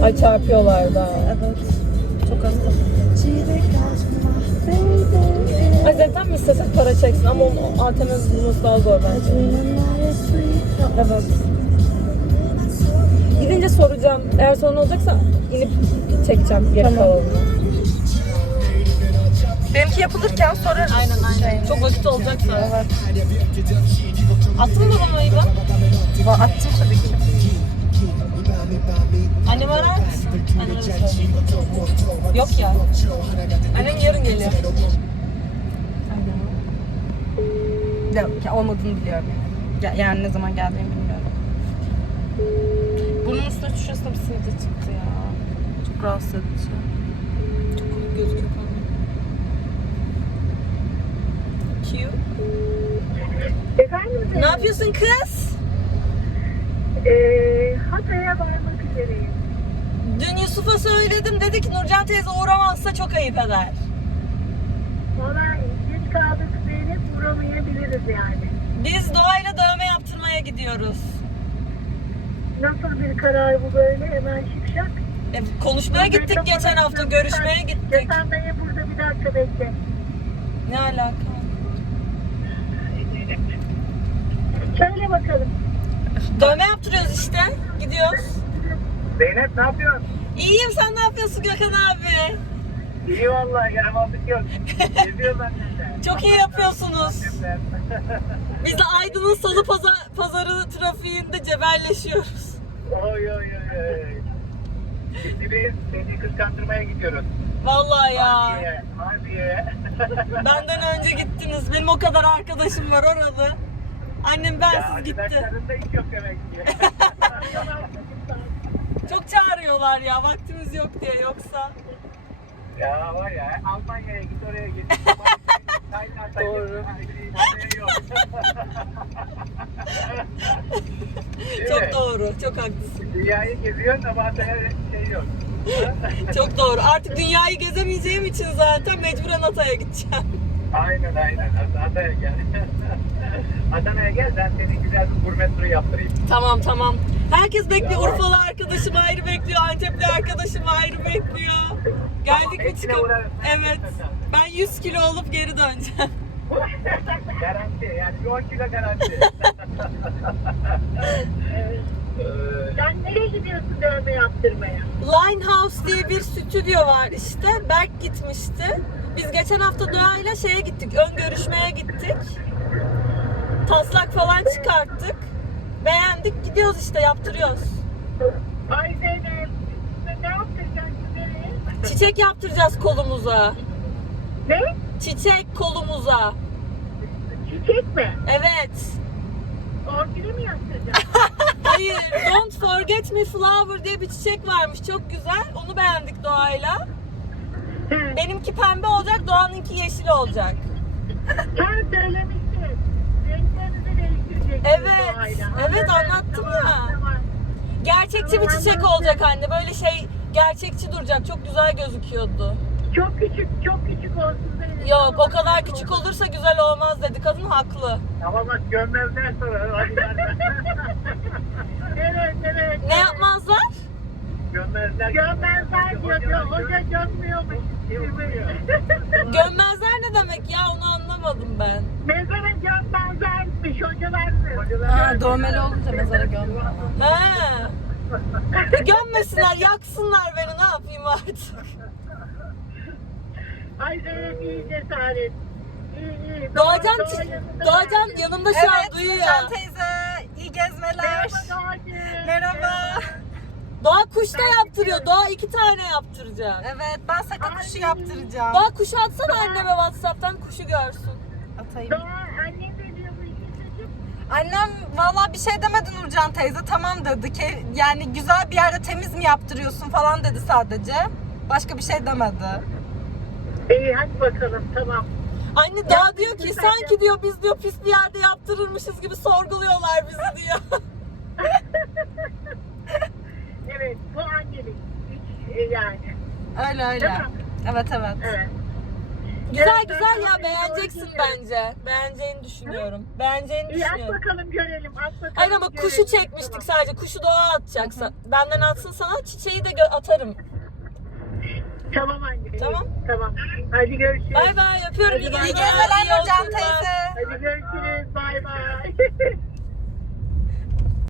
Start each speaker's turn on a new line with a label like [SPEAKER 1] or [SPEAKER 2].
[SPEAKER 1] Ay çarpıyorlar da.
[SPEAKER 2] Evet. Çok hızlı.
[SPEAKER 1] Ay zaten mi istesek para çeksin ama onun ATM bulması daha zor bence.
[SPEAKER 2] Evet.
[SPEAKER 1] Gidince soracağım. Eğer sorun olacaksa inip çekeceğim geri
[SPEAKER 2] Tamam.
[SPEAKER 1] kalanını.
[SPEAKER 2] Benimki yapılırken sorarız.
[SPEAKER 1] Aynen. Çok vakit olacaksa.
[SPEAKER 2] Evet.
[SPEAKER 1] Attın mı bana ayıbı?
[SPEAKER 2] Attım tabii ki.
[SPEAKER 1] Annemi arar mısın? Anneme de söyle. Yok ya. Annem yarın geliyor.
[SPEAKER 2] Ya, olmadığını biliyorum yani. Yani ne zaman geldiğimi bilmiyorum. Burnun üstüne şurasında bir sivilce çıktı ya. Çok rahatsız edici.
[SPEAKER 1] Çok komik gözüküyor falan. Cute.
[SPEAKER 3] Efendim?
[SPEAKER 1] Ne yapıyorsun kız?
[SPEAKER 3] Hatay'a varmak üzereyim.
[SPEAKER 1] Dün Yusuf'a söyledim, dedi ki Nurcan teyze uğramazsa çok ayıp eder.
[SPEAKER 3] Valla geç kaldık Zeynep, uğramayabiliriz yani.
[SPEAKER 1] Biz doğayla dövme yaptırmaya gidiyoruz.
[SPEAKER 3] Nasıl bir karar bu böyle, hemen şipşak?
[SPEAKER 1] Konuşmaya gittik geçen hafta, görüşmeye gittik.
[SPEAKER 3] Sen beni burada bir dakika bekle.
[SPEAKER 1] Ne alaka?
[SPEAKER 3] Söyle bakalım.
[SPEAKER 1] Dövme yaptırıyoruz işte, gidiyoruz.
[SPEAKER 4] Zeynep ne yapıyorsun?
[SPEAKER 1] İyiyim, sen ne yapıyorsun Gökhan abi?
[SPEAKER 4] İyi vallahi yaramazlık yok. Geziyor benden de.
[SPEAKER 1] Çok iyi yapıyorsunuz. Biz de Aydın'ın salı pazarı trafiğinde cebelleşiyoruz.
[SPEAKER 4] Oy oy oy. Şimdi biz seni kıskandırmaya gidiyoruz.
[SPEAKER 1] Vallahi ya.
[SPEAKER 4] Harbiye.
[SPEAKER 1] Benden önce gittiniz. Benim o kadar arkadaşım var oralı. Annem bensiz gitti.
[SPEAKER 4] Arkadaşlarında hiç yok demek ki.
[SPEAKER 1] Çok çağırıyorlar ya, vaktimiz yok diye, yoksa.
[SPEAKER 4] Ya var ya, Almanya'ya git, oraya git.
[SPEAKER 1] Doğru.
[SPEAKER 4] Yok.
[SPEAKER 1] Çok doğru, çok haklısın.
[SPEAKER 4] Dünyayı geziyorsun ama Hatay'a şey yok.
[SPEAKER 1] Çok doğru. Artık dünyayı gezemeyeceğim için zaten mecburen Hatay'a gideceğim.
[SPEAKER 4] Aynen. Hatay'a gel. Adana'ya gel, ben senin güzel bir gurme turu yaptırayım.
[SPEAKER 1] Tamam. Herkes bekliyor. Urfalı arkadaşım ayrı bekliyor. Antepli arkadaşım ayrı bekliyor. Geldik mi
[SPEAKER 4] hepsine
[SPEAKER 1] çıkalım?
[SPEAKER 4] uğrarız.
[SPEAKER 1] Evet. Ben 100 kilo olup geri döneceğim.
[SPEAKER 4] Garanti, yani 10 kilo garanti.
[SPEAKER 3] Sen nereye gidiyorsun dövme yaptırmaya?
[SPEAKER 1] Linehouse diye bir stüdyo var işte. Berk gitmişti. Biz geçen hafta Doğa'yla şeye gittik. Ön görüşmeye gittik. Taslak falan çıkarttık. Beğendik. Gidiyoruz işte, yaptırıyoruz.
[SPEAKER 3] Ay Zeynep, ne yaptıracaksın nereye?
[SPEAKER 1] Çiçek yaptıracağız kolumuza.
[SPEAKER 3] Ne?
[SPEAKER 1] Çiçek kolumuza.
[SPEAKER 3] Çiçek mi?
[SPEAKER 1] Evet.
[SPEAKER 3] Orkide mi yaptıracaksın?
[SPEAKER 1] Hayır. Don't forget me flower diye bir çiçek varmış. Çok güzel. Onu beğendik Doğa'yla. Benimki pembe olacak, Doğan'ınki yeşil olacak.
[SPEAKER 3] Sen söylemiştin. Renklerini değiştireceksin.
[SPEAKER 1] Evet.
[SPEAKER 3] doğayla.
[SPEAKER 1] Evet, anlattım ya.
[SPEAKER 3] Tamam.
[SPEAKER 1] Gerçekçi bir çiçek olacak anne. Böyle şey, gerçekçi duracak. Çok güzel gözüküyordu.
[SPEAKER 3] Çok küçük olsun Zeynep.
[SPEAKER 1] Yok, o kadar küçük olursa güzel olmaz dedi. Kadın haklı.
[SPEAKER 4] Ama bak gömmezler sonra.
[SPEAKER 3] Evet.
[SPEAKER 1] Ne yapmazlar?
[SPEAKER 4] Gömmezler.
[SPEAKER 3] Gömmezler diyor. Hoca gömmüyormuş.
[SPEAKER 1] Gömmezler ne demek ya, onu anlamadım ben.
[SPEAKER 3] Mezara gömmezlermiş hocalar.
[SPEAKER 2] Ha, dövmeli olunca mezara gömüyor.
[SPEAKER 1] He. Gömmesinler, yaksınlar beni, ne yapayım artık.
[SPEAKER 3] Ay Zeynep iyi cesaret. İyi.
[SPEAKER 1] Doğacan yanımda şu an duyuyor.
[SPEAKER 2] Nurcan teyze, iyi gezmeler. Merhaba.
[SPEAKER 1] Doğa kuş da yaptırıyor. Doğa 2 tane yaptıracak.
[SPEAKER 2] Evet, ben sakın kuşu yaptıracağım.
[SPEAKER 1] Doğa kuşu atsana anneme WhatsApp'tan, kuşu görsün.
[SPEAKER 2] Atayım.
[SPEAKER 3] Doğa annem ne diyor bu iki çocuk?
[SPEAKER 2] Annem valla bir şey demedi Nurcan teyze. Tamam dedi ki yani güzel bir yerde temiz mi yaptırıyorsun falan dedi sadece. Başka bir şey demedi.
[SPEAKER 3] İyi hadi bakalım tamam.
[SPEAKER 1] Anne Doğa diyor ki sanki diyor biz diyor pis bir yerde yaptırırmışız gibi sorguluyorlar bizi diyor.
[SPEAKER 3] Evet bu annelik. Hiç, yani.
[SPEAKER 2] Öyle.
[SPEAKER 3] Tamam.
[SPEAKER 2] Evet.
[SPEAKER 3] Evet.
[SPEAKER 1] Güzel
[SPEAKER 3] Evet,
[SPEAKER 1] güzel ya,
[SPEAKER 3] ben
[SPEAKER 1] beğeneceksin
[SPEAKER 3] doğru
[SPEAKER 1] bence. Beğeneceğini düşünüyorum. Beğeneceğini
[SPEAKER 3] İyi, at
[SPEAKER 1] düşünüyorum.
[SPEAKER 3] bakalım görelim. At bakalım
[SPEAKER 1] Hayır ama kuşu
[SPEAKER 3] görelim.
[SPEAKER 1] çekmiştik sadece. Kuşu doğa atacaksa. Benden atsın sana, çiçeği de atarım.
[SPEAKER 3] Tamam anne.
[SPEAKER 1] Tamam.
[SPEAKER 3] Tamam. Hadi görüşürüz.
[SPEAKER 1] Bay bay, yapıyorum.
[SPEAKER 3] Hadi
[SPEAKER 1] İyi
[SPEAKER 3] bay bay.
[SPEAKER 2] İyi
[SPEAKER 1] geceler,
[SPEAKER 2] geceler
[SPEAKER 1] iyi
[SPEAKER 2] Nurcan
[SPEAKER 1] yolculuklar.
[SPEAKER 2] teyze.
[SPEAKER 3] Hadi görüşürüz.